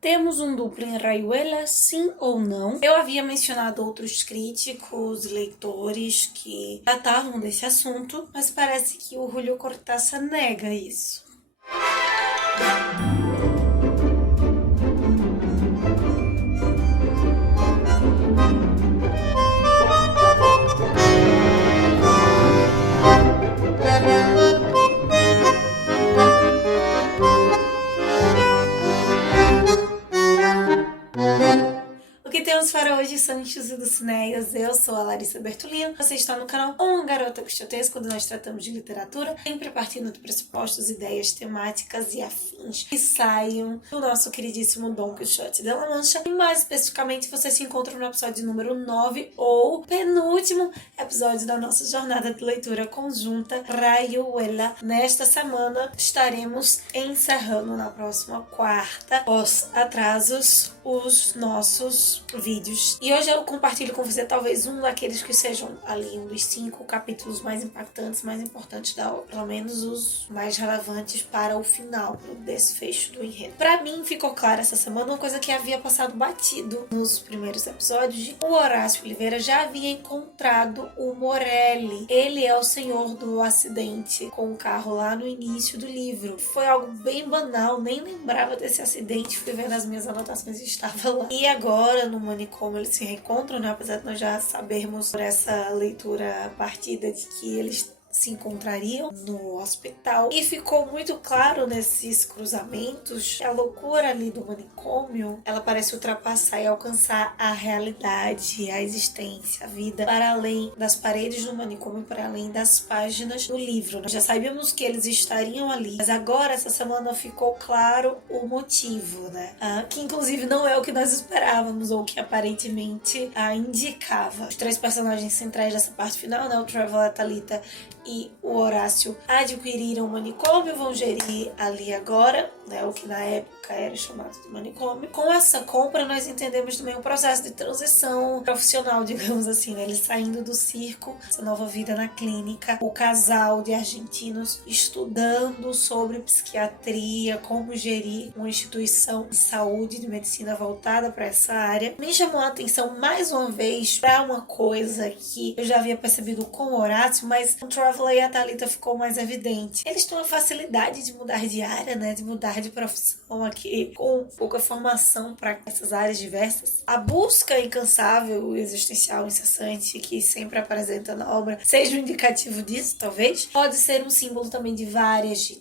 Temos um duplo em Rayuela, sim ou não? Eu havia mencionado outros críticos, leitores que tratavam desse assunto, mas parece que o Julio Cortázar nega isso. O que temos para hoje, Sanchos e Dulcineias? Eu sou a Larissa Bertolino. Você está no canal Uma Garota Quixotesca, onde nós tratamos de literatura, sempre partindo de pressupostos, ideias, temáticas e afins que saiam do nosso queridíssimo Dom Quixote de la Mancha. E mais especificamente, você se encontra no episódio número 9, ou penúltimo episódio da nossa jornada de leitura conjunta Rayuela. Nesta semana estaremos encerrando na próxima quarta, pós atrasos, os nossos vídeos. E hoje eu compartilho com você talvez um daqueles que sejam ali um dos 5 capítulos mais impactantes, mais importantes da obra. Pelo menos os mais relevantes para o final, o desfecho do enredo. Pra mim ficou claro essa semana uma coisa que havia passado batido nos primeiros episódios. O Horácio Oliveira já havia encontrado o Morelli. Ele é o senhor do acidente com o carro lá no início do livro. Foi algo bem banal, nem lembrava desse acidente, fui vendo as minhas anotações e estava lá. E agora, no manicômio, eles se reencontram, né? Apesar de nós já sabermos por essa leitura partida de que eles se encontrariam no hospital. E ficou muito claro nesses cruzamentos que a loucura ali do manicômio, ela parece ultrapassar e alcançar a realidade, a existência, a vida, para além das paredes do manicômio, para além das páginas do livro. Nós já sabíamos que eles estariam ali, mas agora, essa semana, ficou claro o motivo, né? Que inclusive não é o que nós esperávamos, ou que aparentemente indicava. Os 3 personagens centrais dessa parte final, né? O Trevor, a Thalita e o Horácio, adquiriram o manicômio, vão gerir ali agora, né, o que na época era chamado de manicômio. Com essa compra, nós entendemos também um processo de transição profissional, digamos assim, né, eles saindo do circo, essa nova vida na clínica, o casal de argentinos estudando sobre psiquiatria, como gerir uma instituição de saúde, de medicina voltada para essa área. Me chamou a atenção mais uma vez para uma coisa que eu já havia percebido com o Horácio, mas com o Trevor e a Thalita ficou mais evidente. Eles têm uma facilidade de mudar de área, né, de mudar de profissão aqui, com pouca formação para essas áreas diversas. A busca incansável, existencial, incessante, que sempre apresenta na obra, seja um indicativo disso, talvez. Pode ser um símbolo também de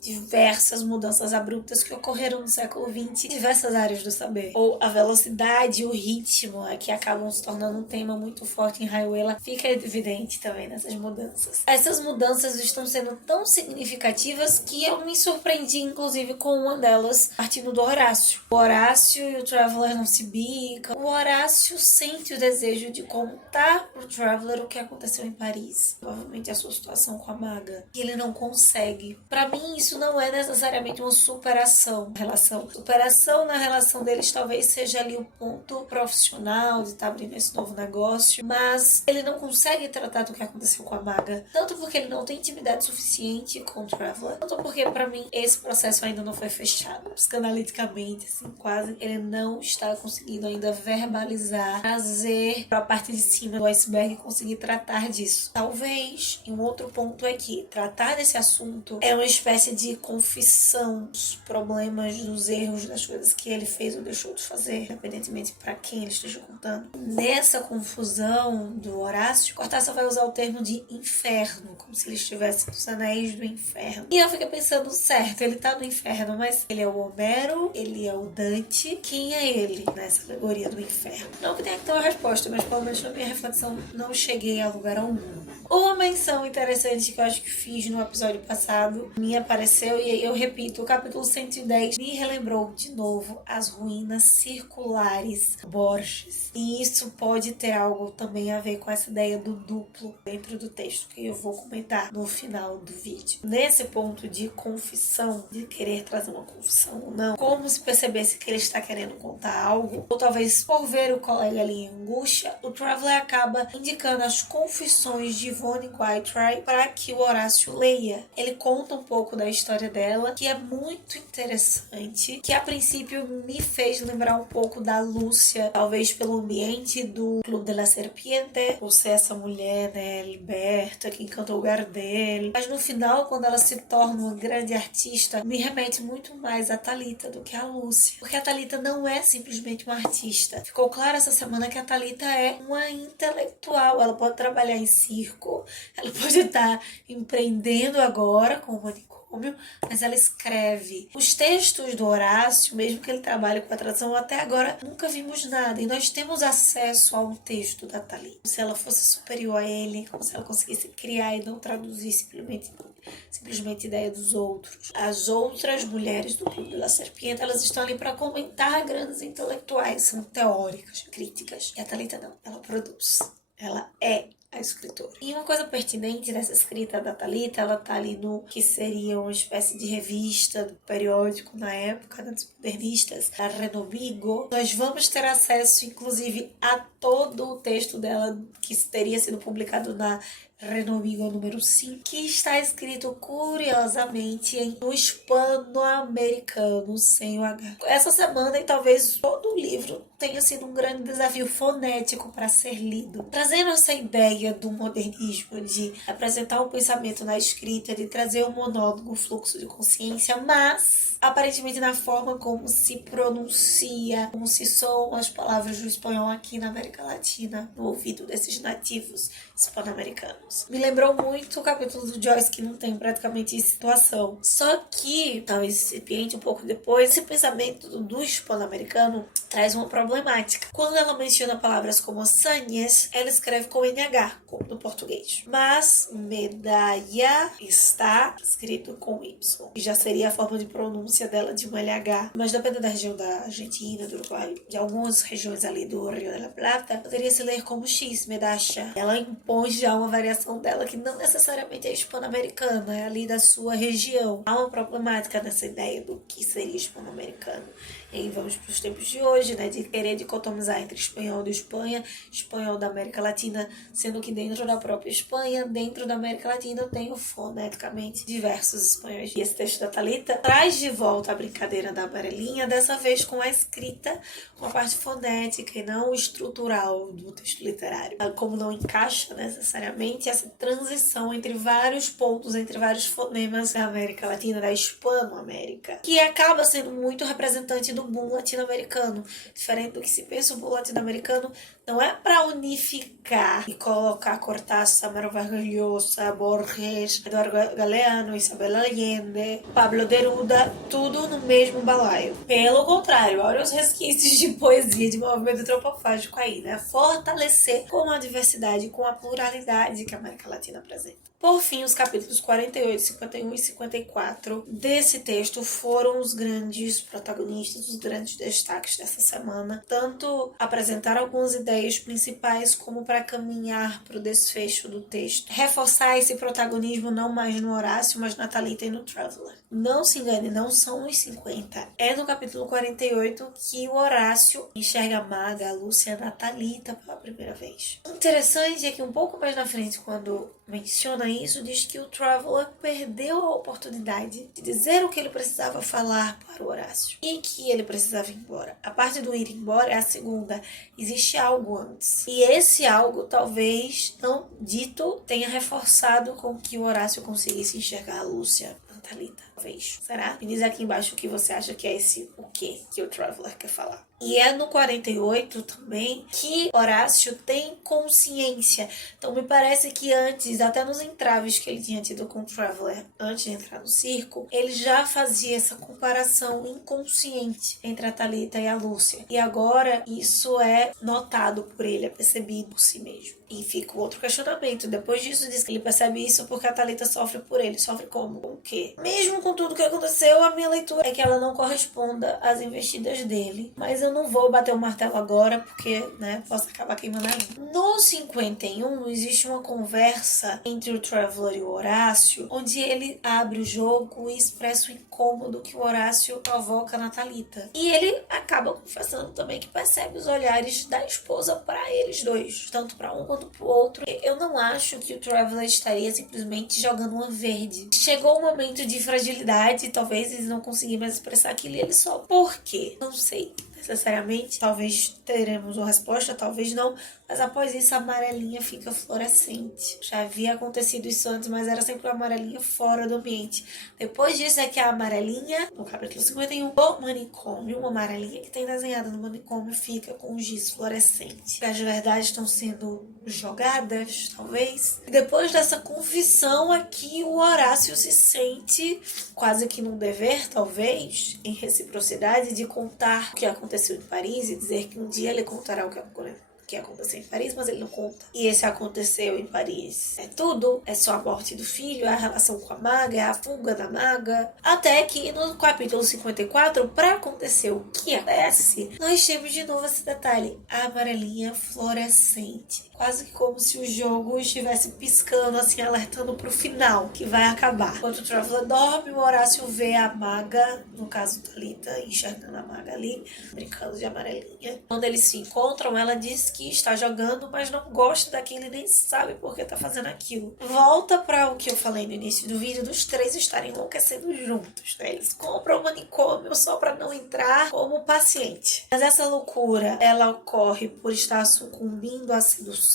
diversas mudanças abruptas que ocorreram no século XX em diversas áreas do saber. Ou a velocidade e o ritmo, que acabam se tornando um tema muito forte em Rayuela, fica evidente também nessas mudanças. Essas mudanças estão sendo tão significativas que eu me surpreendi, inclusive, com uma delas partindo do Horácio. O Horácio e o Traveler não se bicam. O Horácio sente o desejo de contar pro Traveler o que aconteceu em Paris. Provavelmente a sua situação com a maga. E ele não consegue. Pra mim, isso não é necessariamente uma superação na relação. Superação na relação deles talvez seja ali o ponto profissional de estar abrindo esse novo negócio. Mas ele não consegue tratar do que aconteceu com a maga. Tanto porque ele não tem intimidade suficiente com o Traveler, tanto porque, pra mim, esse processo ainda não foi fechado. Psicanaliticamente, assim, quase, ele não está conseguindo ainda verbalizar, trazer pra parte de cima do iceberg e conseguir tratar disso. Talvez, e um outro ponto é que tratar desse assunto é uma espécie de confissão dos problemas, dos erros, das coisas que ele fez ou deixou de fazer, independentemente pra quem ele esteja contando. Nessa confusão do Horácio, Cortázar vai usar o termo de inferno, como se ele estivesse nos anéis do inferno. E eu fiquei pensando, certo, ele tá no inferno, mas ele é o Homero, ele é o Dante, quem é ele nessa alegoria do inferno? Não que tenha que ter uma resposta, mas pelo menos na minha reflexão não cheguei a lugar algum. Uma menção interessante que eu acho que fiz no episódio passado me apareceu, e eu repito, o capítulo 110 me relembrou de novo as ruínas circulares Borges. E isso pode ter algo também a ver com essa ideia do duplo dentro do texto, que eu vou comentar no final do vídeo. Nesse ponto de confissão, de querer trazer uma confissão ou não, como se percebesse que ele está querendo contar algo, ou talvez por ver o colega ali em angústia, o Traveler acaba indicando as confissões de Yvonne Whitry para que o Horácio leia. Ele conta um pouco da história dela, que é muito interessante, que a princípio me fez lembrar um pouco da Lúcia, talvez pelo ambiente do Clube de la Serpiente, por ser essa mulher, né, liberta, que encantou o Gardel. Mas no final, quando ela se torna uma grande artista, me remete muito mais a Thalita do que a Lúcia. Porque a Thalita não é simplesmente uma artista. Ficou claro essa semana que a Thalita é uma intelectual. Ela pode trabalhar em circo, ela pode estar empreendendo agora com o manicômio, mas ela escreve. Os textos do Horácio, mesmo que ele trabalhe com a tradução, até agora nunca vimos nada. E nós temos acesso a um texto da Thalita. Se ela fosse superior a ele, como se ela conseguisse criar e não traduzir simplesmente ideia dos outros. As outras mulheres do Clube de la Serpiente, elas estão ali para comentar grandes intelectuais, são teóricas, críticas. E a Thalita não, ela produz. Ela é a escritora. E uma coisa pertinente dessa escrita da Thalita, ela tá ali no que seria uma espécie de revista do periódico na época, né, dos modernistas, a Renovigo. Nós vamos ter acesso, inclusive, a todo o texto dela que teria sido publicado na Renovigo número 5, que está escrito curiosamente em um hispano-americano sem o H. Essa semana, e talvez todo o livro, tenha sido um grande desafio fonético para ser lido. Trazendo essa ideia do modernismo, de apresentar um pensamento na escrita, de trazer um monólogo, fluxo de consciência, mas aparentemente na forma como se pronuncia, como se soam as palavras do espanhol aqui na América Latina, no ouvido desses nativos hispano-americanos. Me lembrou muito o capítulo do Joyce, que não tem praticamente situação. Só que, talvez se piente um pouco depois, esse pensamento do hispano-americano traz uma problemática. Quando ela menciona palavras como sanhas, ela escreve com NH, como no português. Mas medalha está escrito com Y. E já seria a forma de pronúncia dela de um LH. Mas dependendo da região da Argentina, do Uruguai, de algumas regiões ali do Rio de la Plata, poderia se ler como X, medasha. Ela impõe já uma variação dela que não necessariamente é hispano-americana, é ali da sua região. Há uma problemática nessa ideia do que seria hispano-americano. E aí vamos para os tempos de hoje, né, de querer dicotomizar entre espanhol da Espanha, espanhol da América Latina, sendo que dentro da própria Espanha, dentro da América Latina, tem foneticamente diversos espanhóis. E esse texto da Thalita traz de volta a brincadeira da amarelinha, dessa vez com a escrita, com a parte fonética e não estrutural do texto literário. Como não encaixa necessariamente essa transição entre vários pontos, entre vários fonemas da América Latina, da Hispano-América, que acaba sendo muito representante do boom latino-americano. Diferente do que se pensa, o boom latino-americano não é para unificar e colocar Cortázar, Amaro Vargas Llosa, Borges, Eduardo Galeano, Isabel Allende, Pablo Neruda, tudo no mesmo balaio. Pelo contrário, olha os resquícios de poesia, de movimento antropofágico aí, né? Fortalecer com a diversidade, com a pluralidade que a América Latina apresenta. Por fim, os capítulos 48, 51 e 54 desse texto foram os grandes protagonistas, os grandes destaques dessa semana. Tanto apresentar algumas ideias principais, como para caminhar para o desfecho do texto. Reforçar esse protagonismo não mais no Horácio, mas na Thalita e no Traveler. Não se engane, não são os 50. É no capítulo 48 que o Horácio enxerga a Maga, a Lúcia, a Thalita pela primeira vez. Interessante é que um pouco mais na frente, quando menciona isso, diz que o Traveler perdeu a oportunidade de dizer o que ele precisava falar para o Horácio e que ele precisava ir embora. A parte do ir embora é a segunda. Existe algo antes. E esse algo, talvez, não dito, tenha reforçado com que o Horácio conseguisse enxergar a Lúcia, a Thalita. Talvez. Será? Me diz aqui embaixo o que você acha que é esse o quê que o Traveler quer falar. E é no 48 também que Horácio tem consciência. Então me parece que antes, até nos entraves que ele tinha tido com o Traveler, antes de entrar no circo, ele já fazia essa comparação inconsciente entre a Thalita e a Lúcia. E agora isso é notado por ele, é percebido por si mesmo. E fica outro questionamento. Depois disso, diz que ele percebe isso porque a Thalita sofre por ele. Sofre como? Com o quê? Mesmo com tudo que aconteceu, a minha leitura é que ela não corresponda às investidas dele. Mas eu não vou bater o martelo agora, porque, né, posso acabar queimando a língua. No 51, existe uma conversa entre o Traveler e o Horácio, onde ele abre o jogo e expressa o incômodo que o Horácio provoca na Thalita. E ele acaba confessando também que percebe os olhares da esposa para eles dois, tanto para um quanto para o outro. Eu não acho que o Traveler estaria simplesmente jogando uma verde. Chegou um momento de fragilidade, talvez eles não conseguiam mais expressar aquilo e ele só. Por quê? Não sei necessariamente. Talvez teremos uma resposta, talvez não. Mas após isso a amarelinha fica fluorescente. Já havia acontecido isso antes, mas era sempre uma amarelinha fora do ambiente. Depois disso é que a amarelinha, no capítulo 51, do manicômio, uma amarelinha que tem desenhada no manicômio, fica com um giz fluorescente. As verdades estão sendo jogadas, talvez. E depois dessa confissão aqui, o Horácio se sente quase que num dever, talvez, em reciprocidade, de contar o que aconteceu em Paris e dizer que um dia ele contará o que aconteceu em Paris, mas ele não conta. E esse aconteceu em Paris é tudo, é só a morte do filho, é a relação com a maga, é a fuga da maga. Até que no capítulo 54, para acontecer o que acontece, nós temos de novo esse detalhe, a amarelinha fluorescente. Quase que como se o jogo estivesse piscando, assim, alertando pro final, que vai acabar. Enquanto o Traveler dorme, o Horácio vê a maga, no caso Thalita, enxergando a maga ali, brincando de amarelinha. Quando eles se encontram, ela diz que está jogando, mas não gosta daquilo e nem sabe por que tá fazendo aquilo. Volta para o que eu falei no início do vídeo, dos três estarem enlouquecendo juntos, né? Eles compram o manicômio só para não entrar como paciente. Mas essa loucura, ela ocorre por estar sucumbindo à sedução,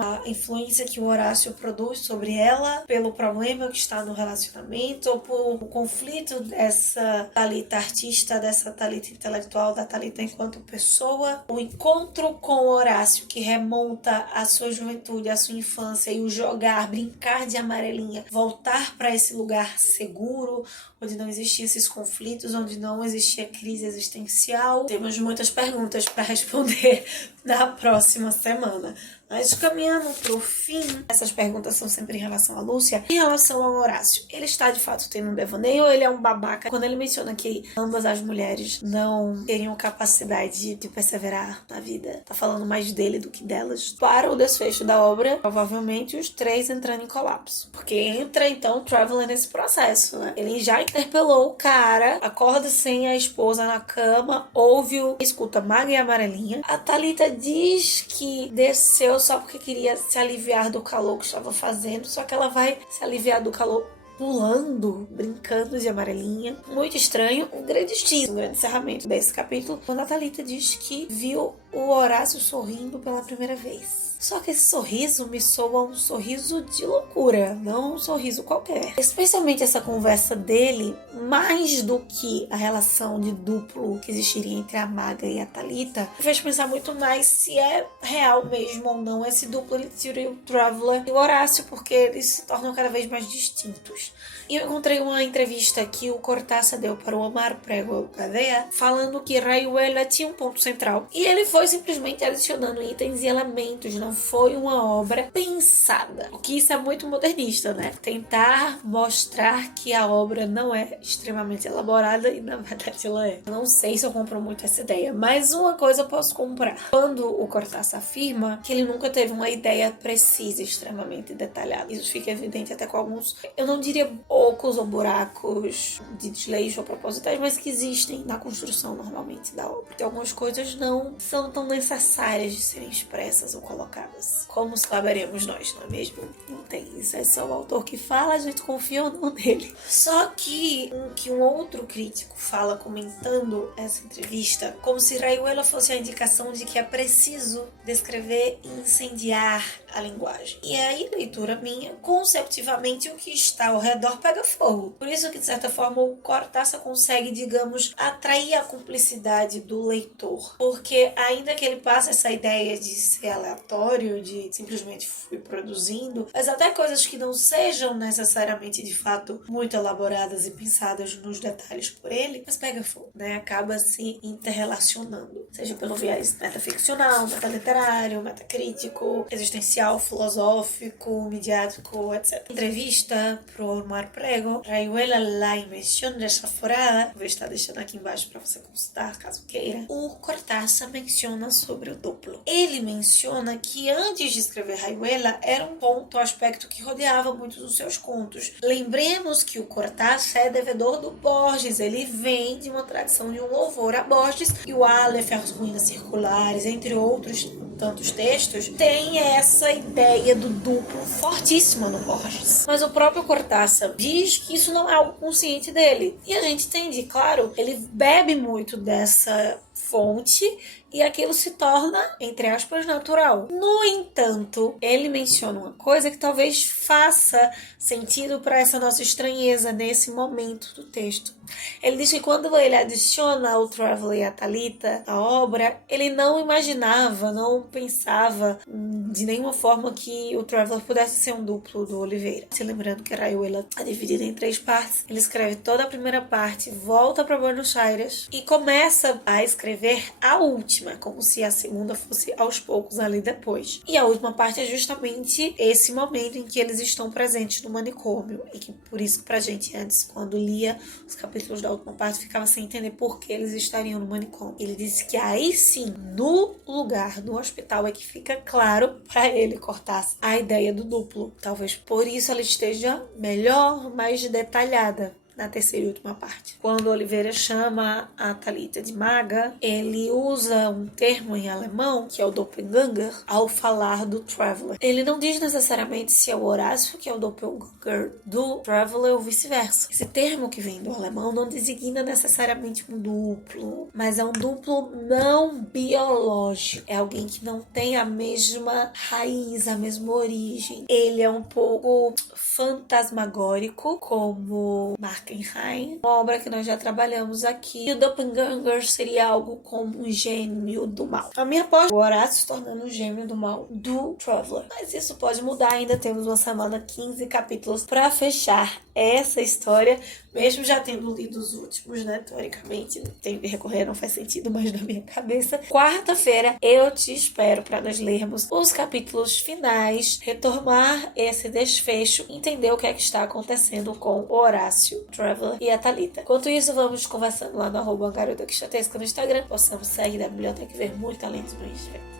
a influência que o Horácio produz sobre ela, pelo problema que está no relacionamento, ou por o conflito dessa Thalita artista, dessa Thalita intelectual, da Thalita enquanto pessoa, o encontro com o Horácio que remonta à sua juventude, à sua infância, e o jogar, brincar de amarelinha, voltar para esse lugar seguro, onde não existiam esses conflitos, onde não existia crise existencial. Temos muitas perguntas para responder na próxima semana. Mas caminhando pro fim, essas perguntas são sempre em relação a Lúcia. Em relação ao Horácio, ele está de fato tendo um devaneio ou ele é um babaca? Quando ele menciona que ambas as mulheres não teriam capacidade de perseverar na vida, tá falando mais dele do que delas. Para o desfecho da obra, provavelmente os três entrando em colapso. Porque entra então o Traveler nesse processo, né? Ele já interpelou o cara, acorda sem a esposa na cama, ouve-o, escuta maga e amarelinha. A Thalita diz que desceu só porque queria se aliviar do calor que estava fazendo, só que ela vai se aliviar do calor pulando, brincando de amarelinha. Muito estranho. Um grande X, um grande encerramento desse capítulo, quando a Thalita diz que viu o Horácio sorrindo pela primeira vez. Só que esse sorriso me soa um sorriso de loucura, não um sorriso qualquer. Especialmente essa conversa dele, mais do que a relação de duplo que existiria entre a maga e a Thalita, me fez pensar muito mais se é real mesmo ou não esse duplo entre o Traveler e o Horácio, porque eles se tornam cada vez mais distintos. E eu encontrei uma entrevista que o Cortázar deu para o Omar Prego Gadea, falando que Rayuela tinha um ponto central. E ele foi simplesmente adicionando itens e elementos, não foi uma obra pensada. O que isso é muito modernista, né? Tentar mostrar que a obra não é extremamente elaborada e na verdade ela é. Eu não sei se eu compro muito essa ideia, mas uma coisa eu posso comprar. Quando o Cortázar afirma que ele nunca teve uma ideia precisa, extremamente detalhada. Isso fica evidente até com alguns, eu não diria ocos ou buracos de desleixo ou propositais, mas que existem na construção normalmente da obra. Então, algumas coisas não são tão necessárias de serem expressas ou colocadas. Como saberemos nós, não é mesmo? Não tem isso, é só o autor que fala, a gente confia ou não nele. Só que um outro crítico fala comentando essa entrevista, como se Rayuela fosse a indicação de que é preciso descrever e incendiar a linguagem. E aí, leitura minha, conceptivamente o que está ao redor pega fogo. Por isso que, de certa forma, o Cortázar consegue, digamos, atrair a cumplicidade do leitor. Porque ainda que ele passe essa ideia de ser aleatório, de simplesmente fui produzindo, até coisas que não sejam necessariamente, de fato, muito elaboradas e pensadas nos detalhes por ele, mas pega fogo, né? Acaba se interrelacionando, seja pelo viés metaficcional, metaliterário, metacrítico, existencial, filosófico, midiático, etc. Entrevista pro Omar Prego, Rayuela La Invención Desaforada, vou estar deixando aqui embaixo para você consultar, caso queira. O Cortázar menciona sobre o duplo. Ele menciona que antes de escrever Rayuela era um ponto, um aspecto que rodeava muitos dos seus contos. Lembremos que o Cortázar é devedor do Borges, ele vem de uma tradição de um louvor a Borges, e o Aleph, as ruínas circulares, entre outros tantos textos, tem essa ideia do duplo fortíssima no Borges. Mas o próprio Cortázar diz que isso não é algo consciente dele. E a gente entende, claro, ele bebe muito dessa fonte e aquilo se torna, entre aspas, natural. No entanto, ele menciona uma coisa que talvez faça sentido para essa nossa estranheza nesse momento do texto. Ele diz que quando ele adiciona o Traveller e a Thalita à obra, ele não imaginava, não pensava de nenhuma forma que o Traveller pudesse ser um duplo do Oliveira. Se lembrando que a Rayuela é dividida em 3 partes, ele escreve toda a primeira parte, volta para Buenos Aires e começa a escrever a última, como se a segunda fosse aos poucos ali depois. E a última parte é justamente esse momento em que eles estão presentes no manicômio, e que por isso pra gente antes, quando lia os capítulos da última parte, ficava sem entender por que eles estariam no manicômio. Ele disse que aí sim, no lugar, no hospital, é que fica claro pra ele, Cortázar, a ideia do duplo. Talvez por isso ela esteja melhor, mais detalhada na terceira e última parte. Quando Oliveira chama a Thalita de maga, ele usa um termo em alemão, que é o Doppelganger, ao falar do Traveller. Ele não diz necessariamente se é o Horácio que é o Doppelganger do Traveller ou vice-versa. Esse termo que vem do alemão não designa necessariamente um duplo, mas é um duplo não biológico. É alguém que não tem a mesma raiz, a mesma origem. Ele é um pouco fantasmagórico, como Markenheim, uma obra que nós já trabalhamos aqui. E o Doppelganger seria algo como um gêmeo do mal. A minha aposta é o Horácio se tornando um gêmeo do mal do Traveller. Mas isso pode mudar, ainda temos uma semana, 15 capítulos para fechar essa história, mesmo já tendo lido os últimos, né? Teoricamente, tenho que recorrer, não faz sentido mais na minha cabeça. Quarta-feira eu te espero para nós lermos os capítulos finais, retomar esse desfecho, entender o que é que está acontecendo com o Horácio, o Traveller e a Thalita. Enquanto isso, vamos conversando lá no @garotaquixotesca no Instagram. Possamos sair da biblioteca e ver muito talento no Instagram.